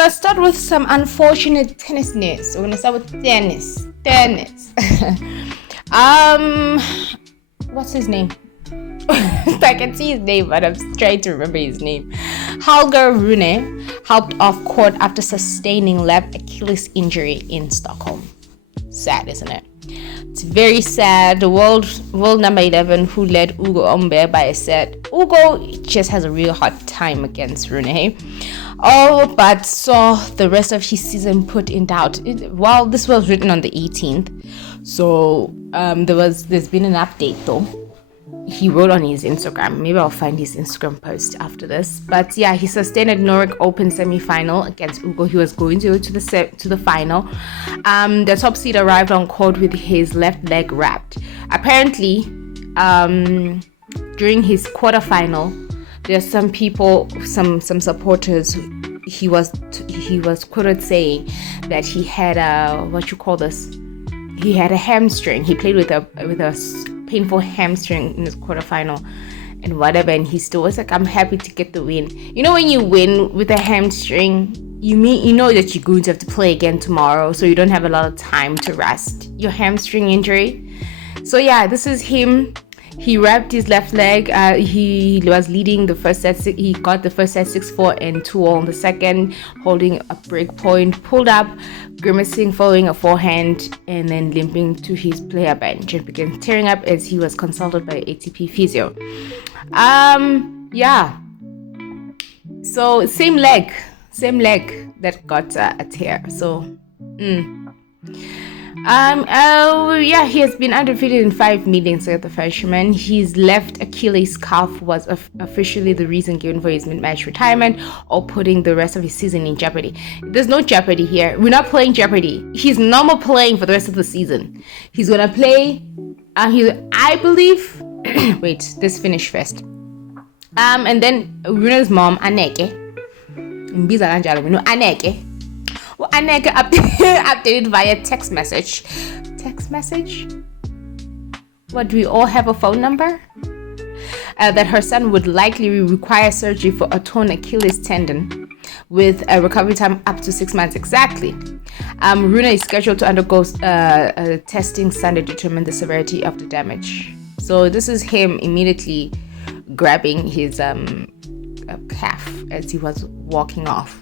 gonna start with some unfortunate tennis news. We're gonna start with tennis. What's his name? I can see his name, but I'm trying to remember his name. Holger Rune helped off court after sustaining left Achilles injury in Stockholm. Sad, isn't it? It's very sad. The world number 11, who led Ugo Umberba, said Ugo just has a real hard time against Rune. But saw the rest of his season put in doubt. This was written on the 18th, so there's been an update though. He wrote on his Instagram. Maybe I'll find his Instagram post after this. But yeah, he sustained a Nordic Open semi-final against Ugo. He was going to go to the final. The top seed arrived on court with his left leg wrapped. Apparently, during his quarterfinal, there's some people, some supporters. He was quoted saying that he had He had a hamstring. He played with a painful hamstring in his quarterfinal and whatever, and he still was like, I'm happy to get the win. You know, when you win with a hamstring, you know that you're going to have to play again tomorrow, so you don't have a lot of time to rest your hamstring injury. So yeah, this is him. He wrapped his left leg. He was leading the first set. He got the first set 6-4 and 2-all in the second, holding a break point, pulled up, grimacing following a forehand, and then limping to his player bench and began tearing up as he was consulted by ATP physio. Yeah. So same leg that got a tear. So, yeah, he has been undefeated in 5 meetings with the freshman. His left Achilles calf was officially the reason given for his mid-match retirement or putting the rest of his season in jeopardy. There's no jeopardy here. We're not playing jeopardy. He's normal playing for the rest of the season. He's gonna play. I believe. Wait, this finish first. And then Runa's mom, Anneke. Anneke. Well, Anneke updated via text message. Text message? What, do we all have a phone number? That her son would likely require surgery for a torn Achilles tendon with a recovery time up to 6 months exactly. Runa is scheduled to undergo testing Sunday to determine the severity of the damage. So this is him immediately grabbing his calf as he was walking off.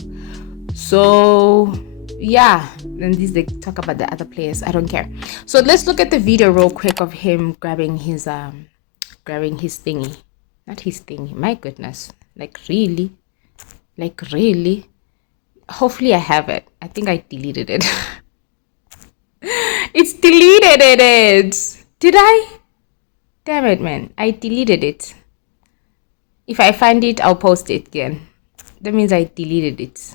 So yeah, and they talk about the other players. I don't care. So let's look at the video real quick of him grabbing his thingy. Not his thingy. My goodness. Like really. Hopefully I have it. I think I deleted it. It's deleted it. Did I? Damn it, man. I deleted it. If I find it, I'll post it again. That means I deleted it.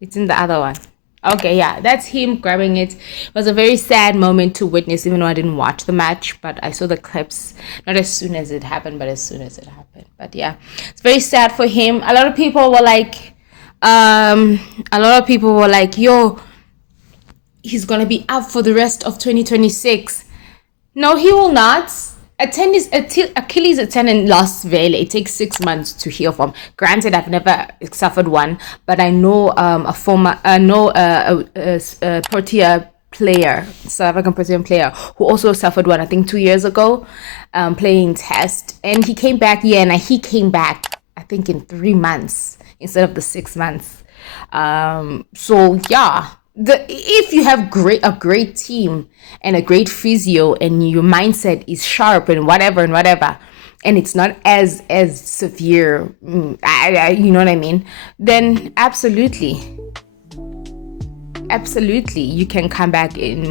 It's in the other one. Okay, yeah, that's him grabbing it. It was a very sad moment to witness, even though I didn't watch the match, but I saw the clips, not as soon as it happened, but as soon as it happened. But yeah, it's very sad for him. A lot of people were like, yo, he's gonna be up for the rest of 2026. No, he will not. Achilles tendon lasts very late. It takes 6 months to heal from. Granted, I've never suffered one, but I know a Protea player, South African Protean player, who also suffered one, I think 2 years ago, playing test, and he came back. Yeah, and he came back, I think, in 3 months instead of the 6 months. So yeah. If you have a great team and a great physio and your mindset is sharp and whatever and it's not as severe, you know what I mean, then absolutely you can come back in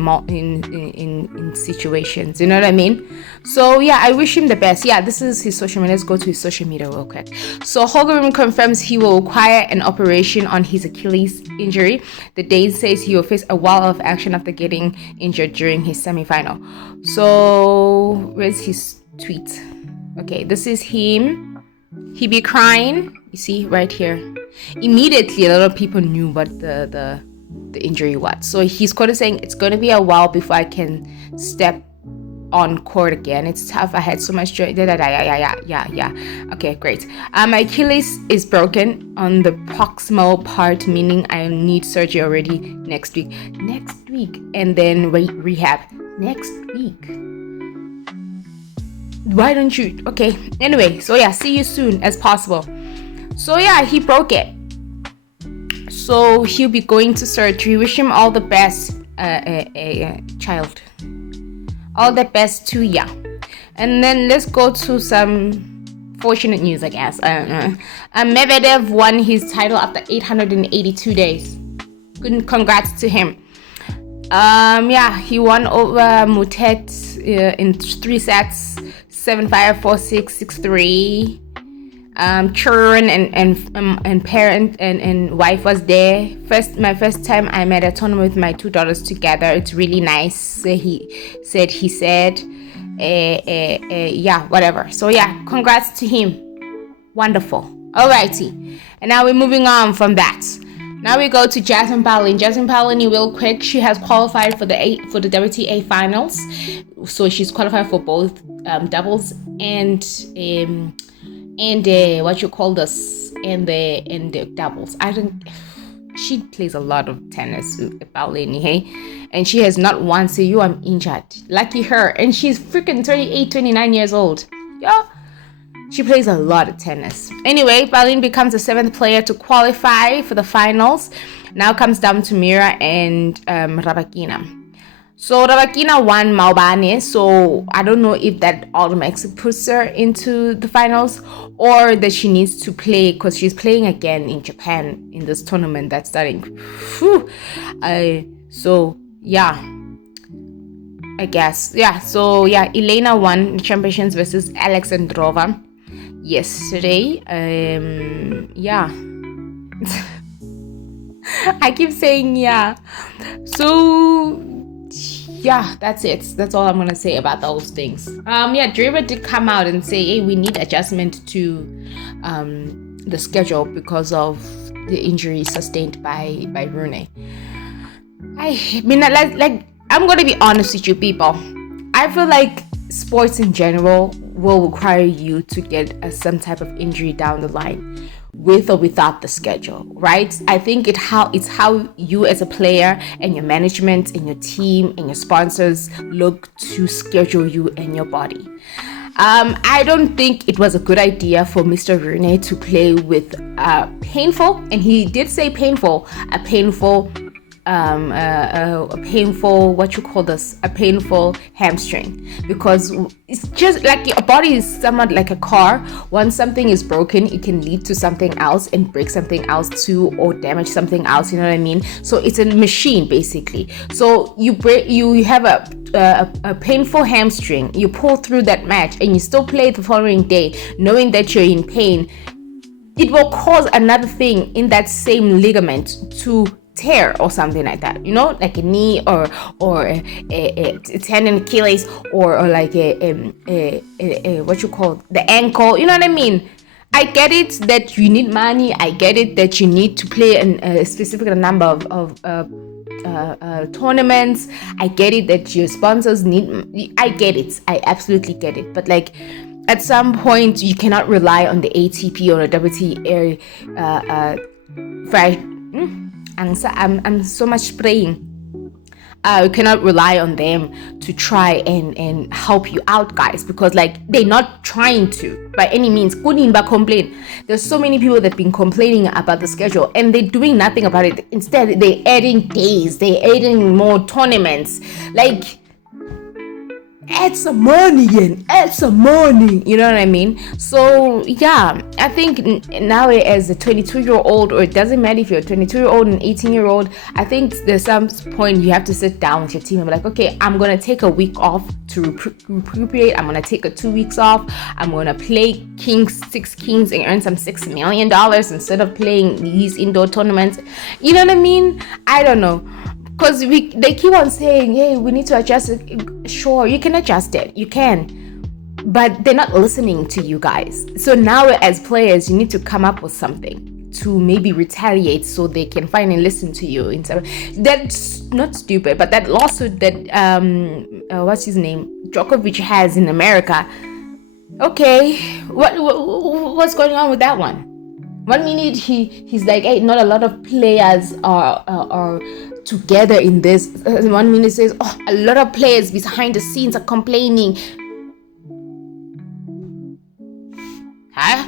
situations, you know what I mean. So yeah, I wish him the best. Yeah, this is his social media. Let's go to his social media real quick. So Holger confirms he will require an operation on his Achilles injury. The Dane says he will face a while of action after getting injured during his semi-final. So where's his tweet? Okay, this is him. He be crying, you see right here. Immediately a lot of people knew what the injury was. So he's quoted saying, it's going to be a while before I can step on court again. It's tough. I had so much joy. Yeah. Okay, great. My Achilles is broken on the proximal part, meaning I need surgery already next week. And then rehab next week. Why don't you? Okay, anyway, so yeah, see you soon as possible. So yeah, he broke it, so he'll be going to surgery. Wish him all the best, child, all the best to ya. And then let's go to some fortunate news, I guess. I don't know. Medvedev won his title after 882 days. Good, congrats to him. He won over Mutet in 3 sets, 7-5, 4-6, 6-3. Children and parent and wife was there. My first time I met a tournament with my 2 daughters together. It's really nice. He said, whatever. So yeah, congrats to him. Wonderful. Alrighty, and now we're moving on from that. Now we go to Jasmine Paolini. Jasmine Paolini, real quick, she has qualified for the WTA finals. So she's qualified for both doubles and what you call this, and the doubles. She plays a lot of tennis, Paolini, hey? And she has not once said, "You, I'm injured." Lucky her. And she's freaking 28, 29 years old. Yeah. She plays a lot of tennis. Anyway, Paolini becomes the 7th player to qualify for the finals. Now comes down to Mira and Rybakina. So Rybakina won Maubane, so I don't know if that automatically puts her into the finals, or that she needs to play, because she's playing again in Japan in this tournament that's starting. So yeah, I guess. Yeah, so yeah, Elena won the championships versus Alexandrova yesterday. I keep saying yeah. So yeah, that's it. That's all I'm gonna say about those things. Draper did come out and say, hey, we need adjustment to the schedule because of the injury sustained by Rune. I mean, like I'm gonna be honest with you people. I feel like sports in general will require you to get some type of injury down the line, with or without the schedule, right? I think it's how you as a player and your management and your team and your sponsors look to schedule you and your body. I don't think it was a good idea for Mr. Rune to play with painful, and he did say painful hamstring, because it's just like your body is somewhat like a car. Once something is broken, it can lead to something else and break something else too, or damage something else, you know what I mean? So it's a machine basically. So you have a painful hamstring, you pull through that match and you still play the following day knowing that you're in pain. It will cause another thing in that same ligament to tear or something like that, you know, like a knee or a tendon, Achilles, or like a what you call the ankle, you know what I mean? I get it that you need money. I get it that you need to play a specific number of tournaments. I get it that your sponsors need. I get it. I absolutely get it. But like, at some point, you cannot rely on the ATP or the WTA. I'm so much spraying. You cannot rely on them to try and help you out, guys, because like they're not trying to by any means. Complain. There's so many people that have been complaining about the schedule and they're doing nothing about it. Instead, they're adding days, they're adding more tournaments. Like, add some money, you know what I mean? So yeah, I think now as a 22-year-old, or it doesn't matter if you're a 22-year-old and 18-year-old, I think there's some point you have to sit down with your team and be like, okay, I'm gonna take a week off to recuperate. I'm gonna take 2 weeks off. I'm gonna play six kings and earn some $6 million instead of playing these indoor tournaments. You know what I mean? I don't know. Because they keep on saying, hey, we need to adjust it. Sure, you can adjust it. You can. But they're not listening to you guys. So now as players, you need to come up with something. to maybe retaliate so they can finally listen to you. That's not stupid, but that lawsuit that what's his name, Djokovic has in America. Okay, what's going on with that one? 1 minute he's like, hey, not a lot of players are together in this. 1 minute says, oh, a lot of players behind the scenes are complaining. Huh?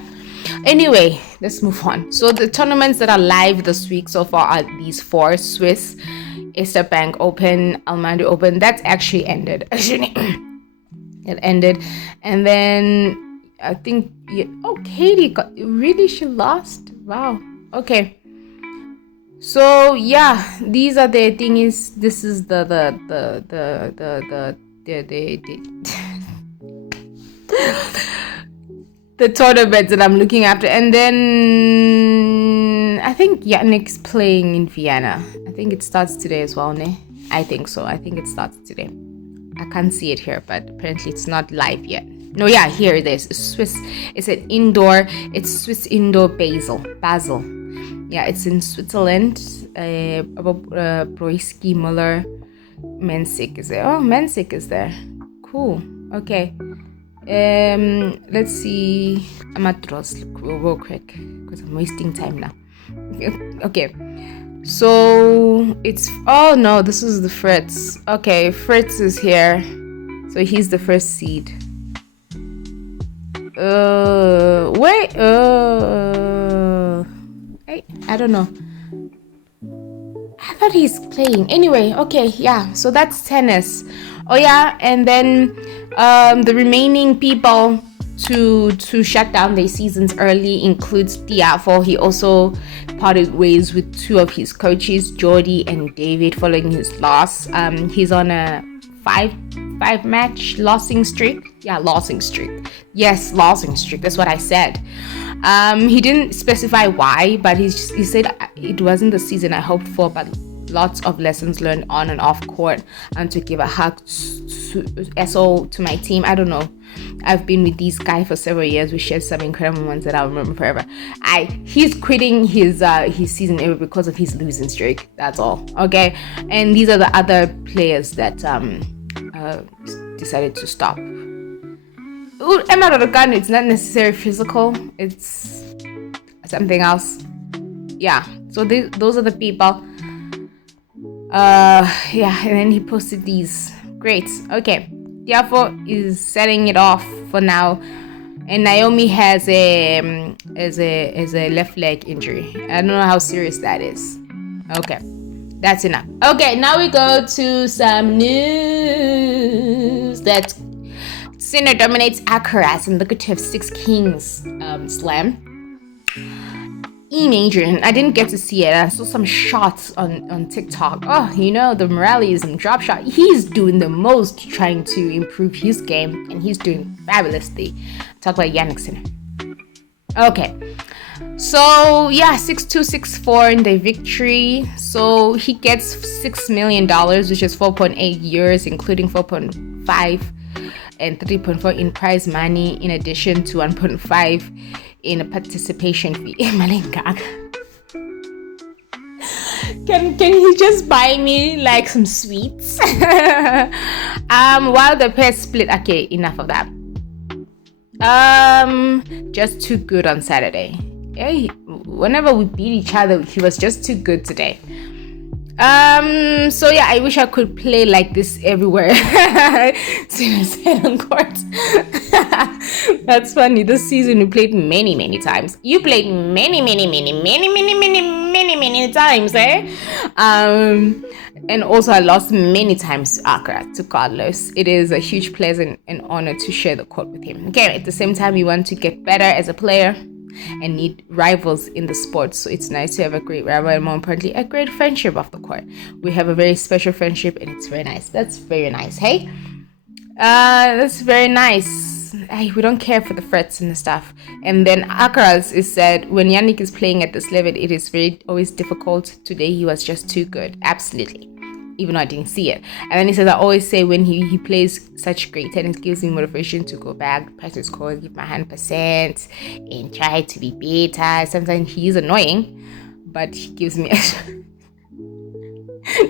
Anyway, let's move on. So the tournaments that are live this week so far are these 4: Swiss, Easter Bank Open, Almandi Open. That's actually ended. It ended. And then I think, Katie she lost. Wow. Okay. So yeah, these are the things. This is the the tournament that I'm looking after. And then I think Yannick's playing in Vienna. I think it starts today as well, ne? I think so. I think it starts today. I can't see it here, but apparently it's not live yet. No, yeah, here it is. It's Swiss. It's an indoor. It's Swiss indoor Basel. Yeah, it's in Switzerland. Broiski, Muller, Mensik is there. Oh, Mensik is there. Cool. Okay. Let's see. Amatros real quick because I'm wasting time now. Okay. So it's, oh no, this is the Fritz. Okay, Fritz is here. So he's the first seed. I don't know. I thought he's playing. Anyway, okay, yeah. So that's tennis. Oh yeah, and then the remaining people to shut down their seasons early includes Tiafo. He also parted ways with 2 of his coaches, Jordi and David, following his loss. He's on a 5-match losing streak. Yeah, losing streak. Yes, losing streak. That's what I said. He didn't specify why, but he said it wasn't the season I hoped for, but lots of lessons learned on and off court, and to give a hug to my team. I don't know. I've been with this guy for several years. We shared some incredible ones that I'll remember forever. He's quitting his season ever because of his losing streak. That's all. Okay. And these are the other players that decided to stop. Emma Rodogano, it's not necessarily physical. It's something else. Yeah. So those are the people. Yeah. And then he posted these. Great. Okay. Tiafo is setting it off for now, and Naomi has a left leg injury. I don't know how serious that is. Okay, that's enough. Okay, now we go to some news. That Sinner dominates Alcaraz in lucrative 6 Kings slam. Adrian, I didn't get to see it. I saw some shots on TikTok. Oh, the Morales and drop shot. He's doing the most trying to improve his game, and he's doing fabulously. Talk about Yannick Sinner. Okay. So, yeah, 6-2, 6-4 in the victory. So, he gets $6 million, which is 4.8 years, including 4.5 and 3.4 in prize money, in addition to 1.5 in a participation fee. Can he just buy me like some sweets? While the pair split. Okay, enough of that. Just too good on Saturday. Hey, whenever we beat each other, he was just too good today. So yeah, I wish I could play like this everywhere. On court. That's funny. This season we played many times. You played many times, eh? And also I lost many times to Carlos. It is a huge pleasure and honor to share the court with him. Okay, at the same time, we want to get better as a player and need rivals in the sport, so it's nice to have a great rival and, more importantly, a great friendship off the court. We have a very special friendship, and it's very nice. That's very nice. Hey, that's very nice. Hey, we don't care for the threats and the stuff. And then Alcaraz is said, when Yannick is playing at this level, it is always difficult. Today he was just too good. Absolutely. even though I didn't see it. And then he says, I always say when he plays such great tennis, gives me motivation to go back, practice court, give my 100%, and try to be better. Sometimes he is annoying, but he gives me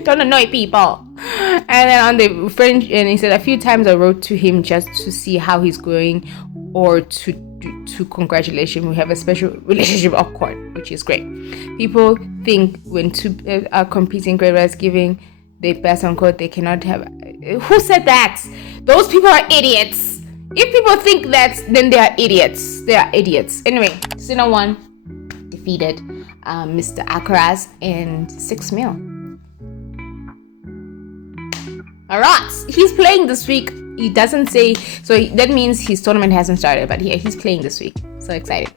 don't annoy people. And then on the French, and he said a few times I wrote to him just to see how he's going, or to congratulate him. We have a special relationship off court, which is great. People think when two are competing, great as giving their best on court, they cannot have. Who said that? Those people are idiots. If people think that, then they are idiots. They are idiots. Anyway, Sina won, defeated Mr. Akaras in 6 mil. Alright, he's playing this week. He doesn't say, so that means his tournament hasn't started, but he's playing this week. So excited.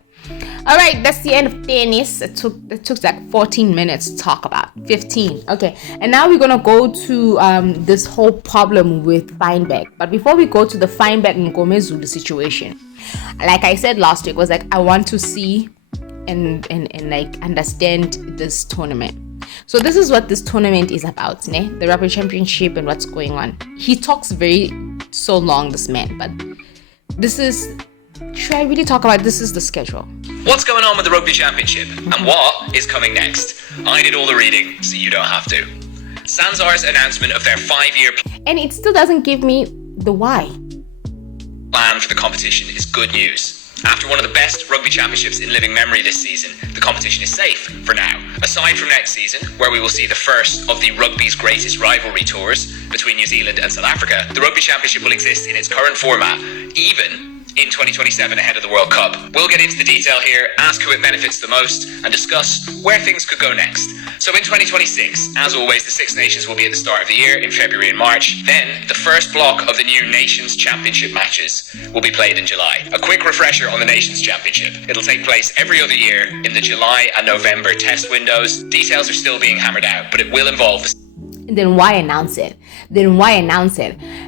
Alright, that's the end of tennis. It took like 14 minutes to talk about. 15. Okay, and now we're gonna go to this whole problem with Feinberg. But before we go to the Feinberg and Ngomezulu situation, like I said last week, was like I want to see and like understand this tournament. So this is what this tournament is about, the Rugby Championship and what's going on. He talks so long, this man, but this is, should I really talk about, this is the schedule. What's going on with the Rugby Championship and what is coming next? I did all the reading, so you don't have to. Sanzar's announcement of their 5-year and it still doesn't give me the why. Plan for the competition is good news. After one of the best rugby championships in living memory this season, the competition is safe for now. Aside from next season, where we will see the first of the rugby's greatest rivalry tours between New Zealand and South Africa, the Rugby Championship will exist in its current format, even in 2027 ahead of the World Cup. We'll get into the detail here, ask who it benefits the most, and discuss where things could go next. So in 2026, as always, the Six Nations will be at the start of the year in February and March. Then, the first block of the new Nations Championship matches will be played in July. A quick refresher on the Nations Championship. It'll take place every other year in the July and November test windows. Details are still being hammered out, but it will involve the Then why announce it?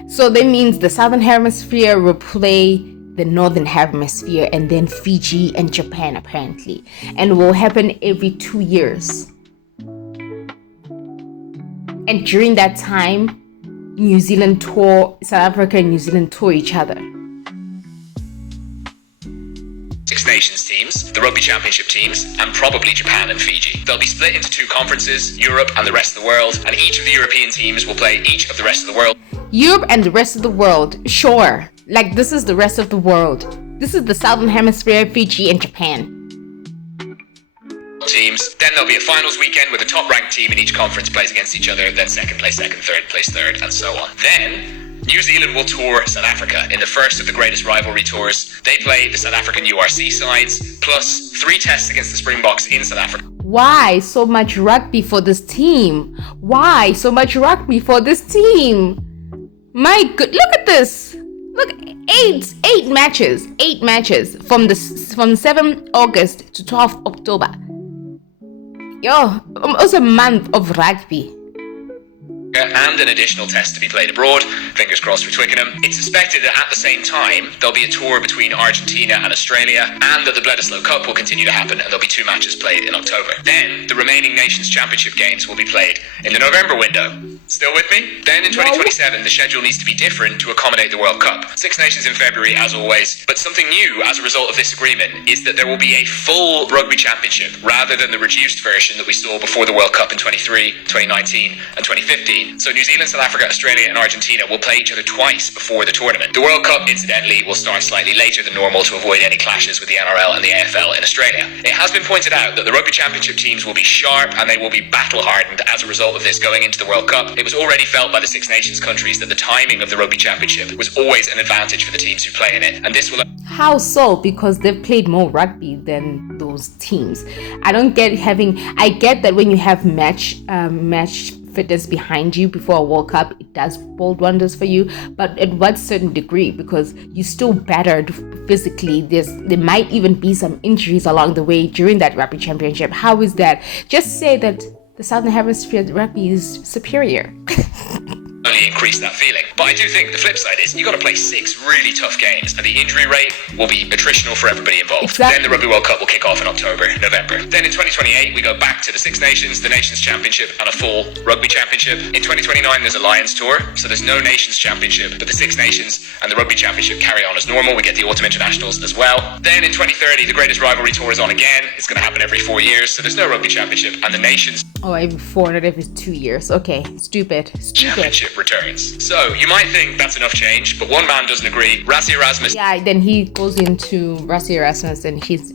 So that means the Southern Hemisphere will play the Northern Hemisphere, and then Fiji and Japan apparently, and will happen every 2 years. And during that time, New Zealand tour, South Africa and New Zealand tour each other. Six Nations teams, the Rugby Championship teams, and probably Japan and Fiji. They'll be split into 2 conferences, Europe and the rest of the world, and each of the European teams will play each of the rest of the world. Europe and the rest of the world, sure. Like, this is the rest of the world. This is the Southern Hemisphere, Fiji and Japan. Teams. Then there'll be a finals weekend where the top ranked team in each conference plays against each other, then second place second, third place third, and so on. Then New Zealand will tour South Africa in the first of the greatest rivalry tours. They play the South African URC sides, plus 3 tests against the Springboks in South Africa. Why so much rugby for this team? Why so much rugby for this team? My good, look at this. Look, eight matches from 7 August to 12 October. Yo, almost a month of rugby. And an additional test to be played abroad. Fingers crossed for Twickenham. It's suspected that at the same time, there'll be a tour between Argentina and Australia, and that the Bledisloe Cup will continue to happen, and there'll be 2 matches played in October. Then, the remaining Nations Championship games will be played in the November window. Still with me? Then in 2027, the schedule needs to be different to accommodate the World Cup. 6 Nations in February, as always. But something new as a result of this agreement is that there will be a full Rugby Championship, rather than the reduced version that we saw before the World Cup in 23, 2019 and 2015. So New Zealand, South Africa, Australia and Argentina will play each other twice before the tournament. The World Cup, incidentally, will start slightly later than normal to avoid any clashes with the NRL and the AFL in Australia. It has been pointed out that the Rugby Championship teams will be sharp and they will be battle-hardened as a result of this going into the World Cup. It was already felt by the Six Nations countries that the timing of the Rugby Championship was always an advantage for the teams who play in it, and this will... How so? Because they've played more rugby than those teams. I get that when you have match fitness behind you before a World Cup, it does bold wonders for you, but at what certain degree? Because you're still battered physically. There might even be some injuries along the way during that Rugby Championship. How is that? Just say that the Southern Hemisphere rugby is superior. only increase that feeling. But I do think the flip side is you got to play 6 really tough games, and the injury rate will be attritional for everybody involved. Exactly. Then the Rugby World Cup will kick off in October, November. Then in 2028 we go back to the Six Nations, the Nations Championship, and a full Rugby Championship. In 2029 there's a Lions Tour, so there's no Nations Championship, but the Six Nations and the Rugby Championship carry on as normal. We get the Autumn Internationals as well. Then in 2030 the Greatest Rivalry Tour is on again. It's going to happen every 4 years, so there's no Rugby Championship, and the Nations every 4, not every 2 years. Okay, stupid. Championship returns. So you might think that's enough change, but one man doesn't agree. Rassie Erasmus. Yeah, then he goes into Rassie Erasmus and his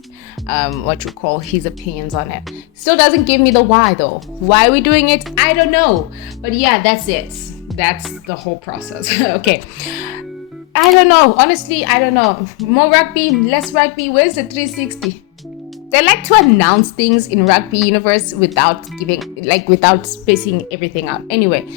his opinions on it. Still doesn't give me the why though. Why are we doing it? I don't know. But yeah, that's it. That's the whole process. Okay. I don't know. Honestly, I don't know. More rugby, less rugby. Where's the 360? They like to announce things in rugby universe without spacing everything out. Anyway,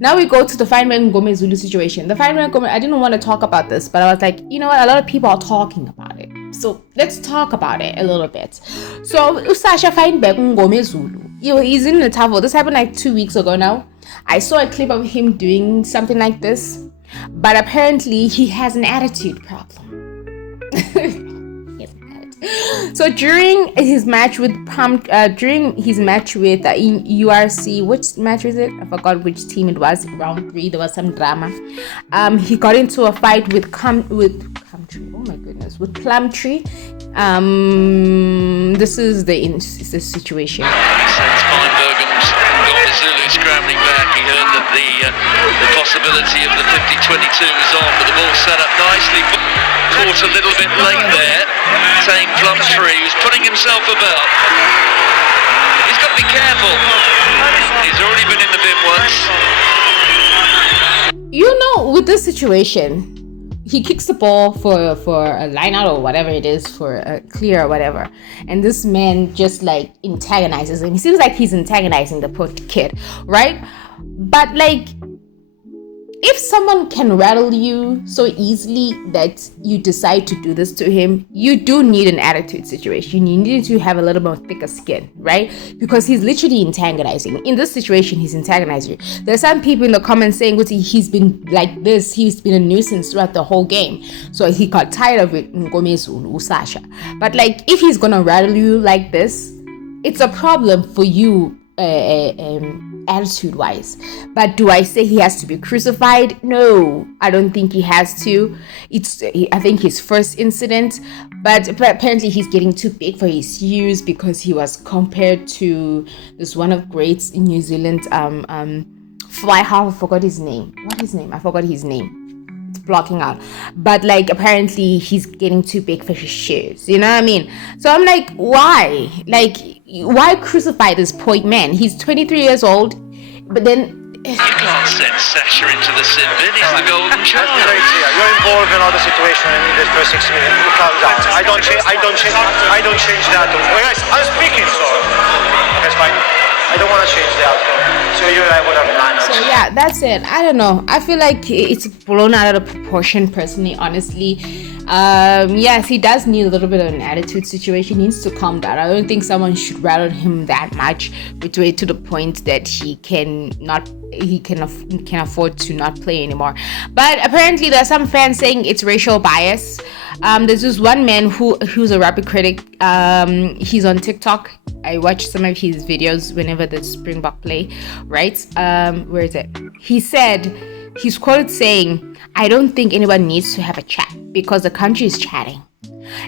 now we go to the Fineman Ngome Zulu situation. The Fineman Ngome, I didn't want to talk about this, but I was like, you know what? A lot of people are talking about it. So let's talk about it a little bit. So Sasha Feinberg Ngome Zulu, he's in the towel. This happened like 2 weeks ago now. I saw a clip of him doing something like this, but apparently he has an attitude problem. So during his match with URC, which match was it? I forgot which team it was. Round 3, there was some drama. He got into a fight with Plumtree. Oh my goodness, with Plumtree. This is the situation. Zulu scrambling back. He heard that the possibility of the 50-22 was on, but the ball set up nicely. Caught a little bit late there. Tame Plumtree, who's putting himself about. He's got to be careful. He's already been in the bin once. You know, with this situation, he kicks the ball for a line out or whatever it is, for a clear or whatever, and this man just like antagonizes him. He seems like he's antagonizing the poor kid, right? But like, if someone can rattle you so easily that you decide to do this to him, you do need an attitude situation. You need to have a little more thicker skin, right? Because he's literally antagonizing. In this situation, he's antagonizing you. There's some people in the comments saying, he's been like this, he's been a nuisance throughout the whole game. So he got tired of it, Ngome Zulu, Sasha. But like, if he's gonna rattle you like this, it's a problem for you, attitude wise. But do I say he has to be crucified? No, I don't think he has to. I think his first incident, but apparently he's getting too big for his shoes because he was compared to this one of greats in New Zealand, fly half. I forgot his name. I forgot his name. It's blocking out. But like, apparently he's getting too big for his shoes. You know what I mean? So I'm like, why? Like, why crucify this poor man? He's 23 years old, but then you can't send Sasha into the sin bin. He's the golden child. You're involved in another situation in the first 6 minutes. You calm down. I don't change that. I'm speaking, so that's fine. I don't want to change the outcome. So you and I would have managed. So yeah, that's it. I don't know. I feel like it's blown out of proportion, personally, honestly. Yes, he does need a little bit of an attitude situation. He needs to calm down. I don't think someone should rattle him that much to the point that he can afford to not play anymore. But apparently there are some fans saying it's racial bias. There's this one man who's a rugby critic. He's on TikTok. I watch some of his videos whenever the Springbok play, right? Where is it? He's quoted saying, "I don't think anyone needs to have a chat because the country is chatting.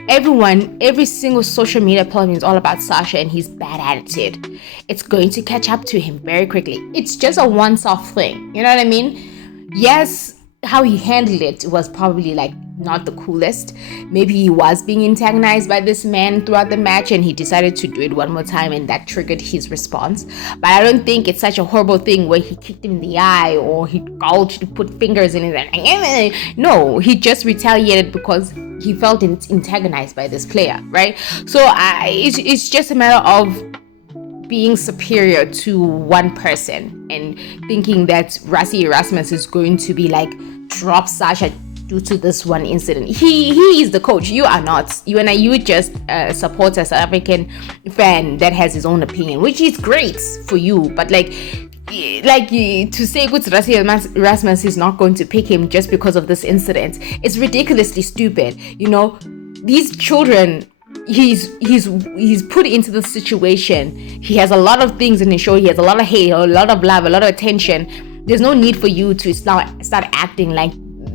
Every single social media platform is all about Sasha and his bad attitude. It's going to catch up to him very quickly. It's just a once-off thing." You know what I mean? Yes, how he handled it was probably like not the coolest. Maybe he was being antagonized by this man throughout the match and he decided to do it one more time and that triggered his response. But I don't think it's such a horrible thing where he kicked him in the eye or he gouged, put fingers in it. No, he just retaliated because he felt antagonized by this player, right? So it's just a matter of being superior to one person and thinking that Rassie Erasmus is going to be like, drop Sasha due to this one incident. He is the coach. You are not. You just support a South African fan that has his own opinion, which is great for you. But like, to say good Rasmus is not going to pick him just because of this incident, it's ridiculously stupid. These children, he's put into this situation. He has a lot of things in his show. He has a lot of hate, a lot of love, a lot of attention. There's no need for you to start acting like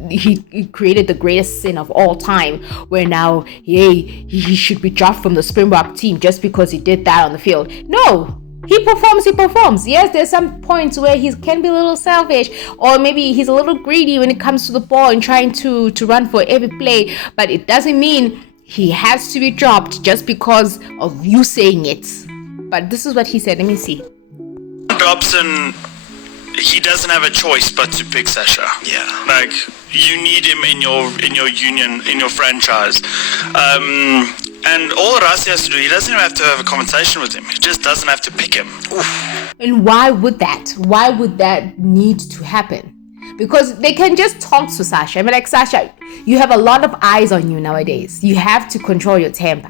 he created the greatest sin of all time, where now he should be dropped from the Springbok team just because he did that on the field. No, he performs. Yes, there's some points where he can be a little selfish, or maybe he's a little greedy when it comes to the ball and trying to run for every play, but it doesn't mean he has to be dropped just because of you saying it. But this is what he said. Let me see. Dobson, he doesn't have a choice but to pick Sasha. Yeah. Like, you need him in your union, in your franchise. And all Rassi has to do, he doesn't even have to have a conversation with him. He just doesn't have to pick him. Oof. And why would that need to happen? Because they can just talk to Sasha. I mean, like, Sasha, you have a lot of eyes on you nowadays. You have to control your temper.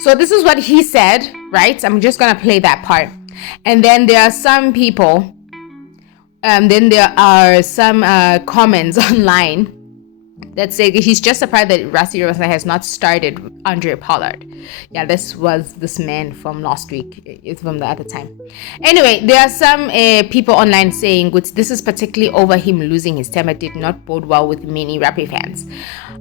So this is what he said, right? I'm just going to play that part. And then there are some people, then there are some comments online that say he's just surprised that Rassi has not started Andre Pollard. Yeah, this was this man from last week. It's from the other time. Anyway, there are some people online saying this is particularly over him losing his temper did not bode well with many rugby fans.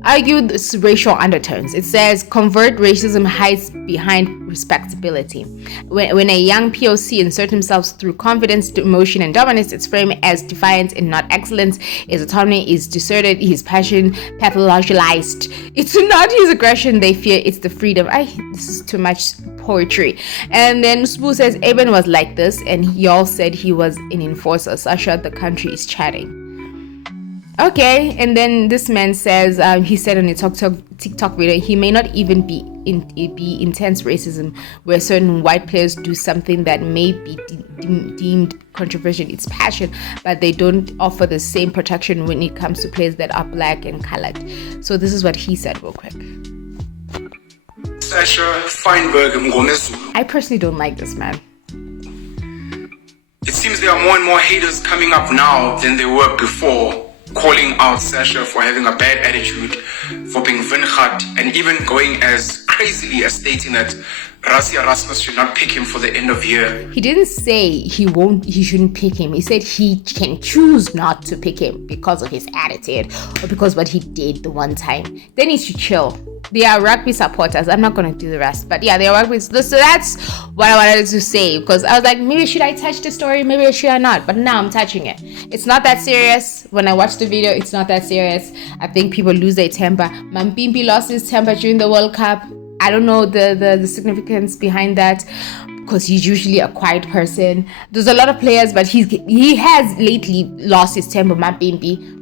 Argued racial undertones. It says convert racism hides behind respectability. When a young POC inserts himself through confidence, emotion, and dominance, it's framed as defiance and not excellence. His autonomy is deserted. His passion pathologized. It's not his aggression they fear, it's the freedom. This is too much poetry. And then Spoo says Eben was like this, and he all said he was an enforcer. Sasha, the country is chatting. Okay, and then this man says he said on a TikTok video he may not even be intense racism where certain white players do something that may be deemed controversial. It's passion, but they don't offer the same protection when it comes to players that are black and colored. So this is what he said real quick. Sasha Feinberg Mgomezu. I personally don't like this man. It seems there are more and more haters coming up now than there were before, calling out Sasha for having a bad attitude, for being vingat, and even going as crazily as stating that Rassi Erasmus should not pick him for the end of year. He didn't say he shouldn't pick him. He said he can choose not to pick him because of his attitude or because what he did the one time. Then he should chill. They are rugby supporters. I'm not going to do the rest. But yeah, they are rugby. So that's what I wanted to say, because I was like, maybe should I touch the story? Maybe should I not? But now I'm touching it. It's not that serious. When I watched the video, it's not that serious. I think people lose their temper. Mampimpi lost his temper during the World Cup. I don't know the significance behind that, because he's usually a quiet person. There's a lot of players, but he has lately lost his temper, Mampimpi.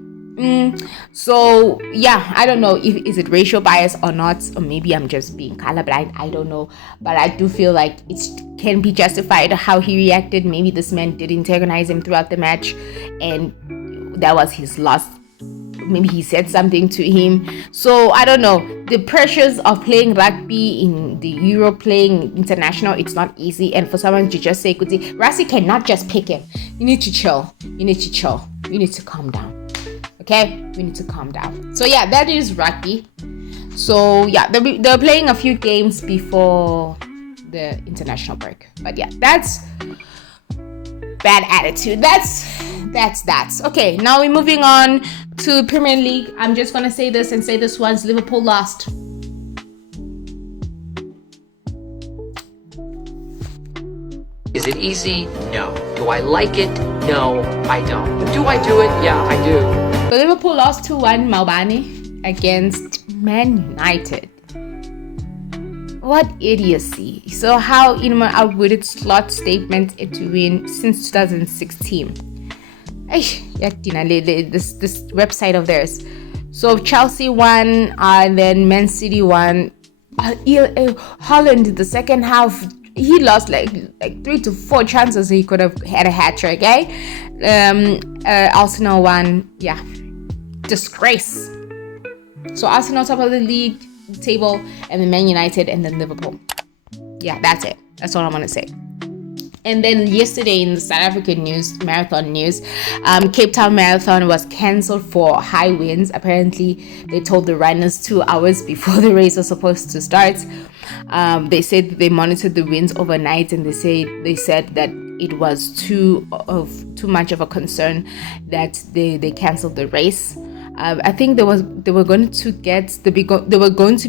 So yeah, I don't know if is it racial bias or not, or maybe I'm just being colorblind. I don't know, but I do feel like it can be justified how he reacted. Maybe this man did antagonize him throughout the match, and that was his last. Maybe he said something to him. So I don't know. The pressures of playing rugby in the Euro, playing international, it's not easy. And for someone to just say, Rassi cannot just pick him. You need to chill. You need to calm down. Okay, we need to calm down. So yeah, that is rugby. So yeah, they're playing a few games before the international break. But yeah, that's bad attitude. That's that. Okay, now we're moving on to Premier League. I'm just gonna say this and say this once: Liverpool lost. Is it easy? No. Do I like it? No, I don't. Do I do it? Yeah, I do. So Liverpool lost 2-1 Malbani against Man United. What idiocy. So how Inman outwitted slot statement to win since 2016. This website of theirs. So Chelsea won, and then Man City won. Holland, the second half, he lost like 3 to 4 chances he could have had a hat trick, Arsenal won. Yeah, disgrace. So Arsenal top of the league table, and then Man United, and then Liverpool. Yeah, that's it. That's all I'm gonna say. And then yesterday in the South African marathon news, Cape Town Marathon was cancelled for high winds. Apparently, they told the runners 2 hours before the race was supposed to start. They said they monitored the winds overnight, and they said that it was too much of a concern that they canceled the race. I think they were going to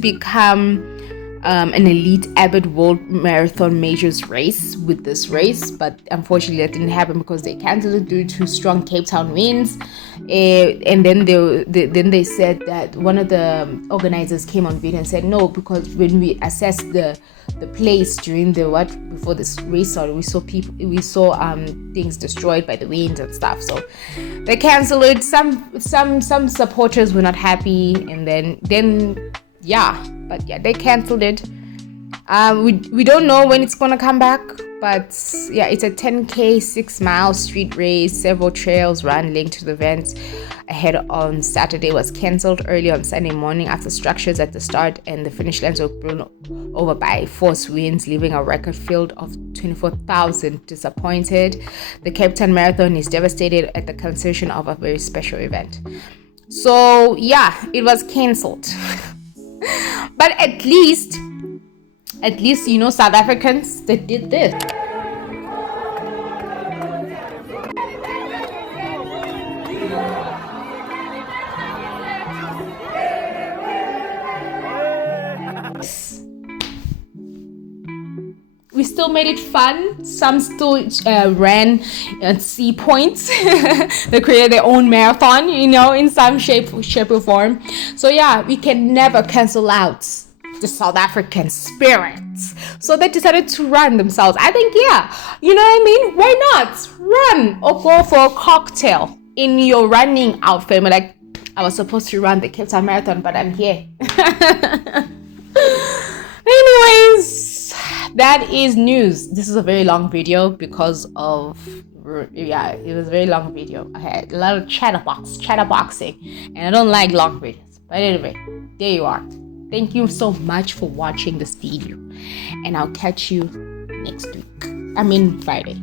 become an elite Abbott World Marathon Majors race with this race, but unfortunately that didn't happen because they cancelled it due to strong Cape Town winds. And then they said that one of the organizers came on video and said no, because when we assessed the place during before this race started, we saw things destroyed by the winds and stuff. So they cancelled it. Some supporters were not happy, and then they cancelled it. We don't know when it's gonna come back, but yeah, it's a 10k 6-mile street race. Several trails run linked to the event ahead on Saturday was cancelled early on Sunday morning after structures at the start and the finish lines were blown over by force winds, leaving a record field of 24,000 disappointed. The Cape Town Marathon is devastated at the cancellation of a very special event. So yeah, it was cancelled. But at least South Africans, they did this. We still made it fun. Some still ran at sea points. They created their own marathon, in some shape or form. So yeah, we can never cancel out the South African spirit. So they decided to run themselves. I think, you know what I mean? Why not run or go for a cocktail in your running outfit? Like, I was supposed to run the Cape Town Marathon, but I'm here. Anyways, that is news. This is a very long video because of it was a very long video. I had a lot of chatterboxing, and I don't like long videos. But anyway, there you are. Thank you so much for watching this video, and I'll catch you next week. Friday.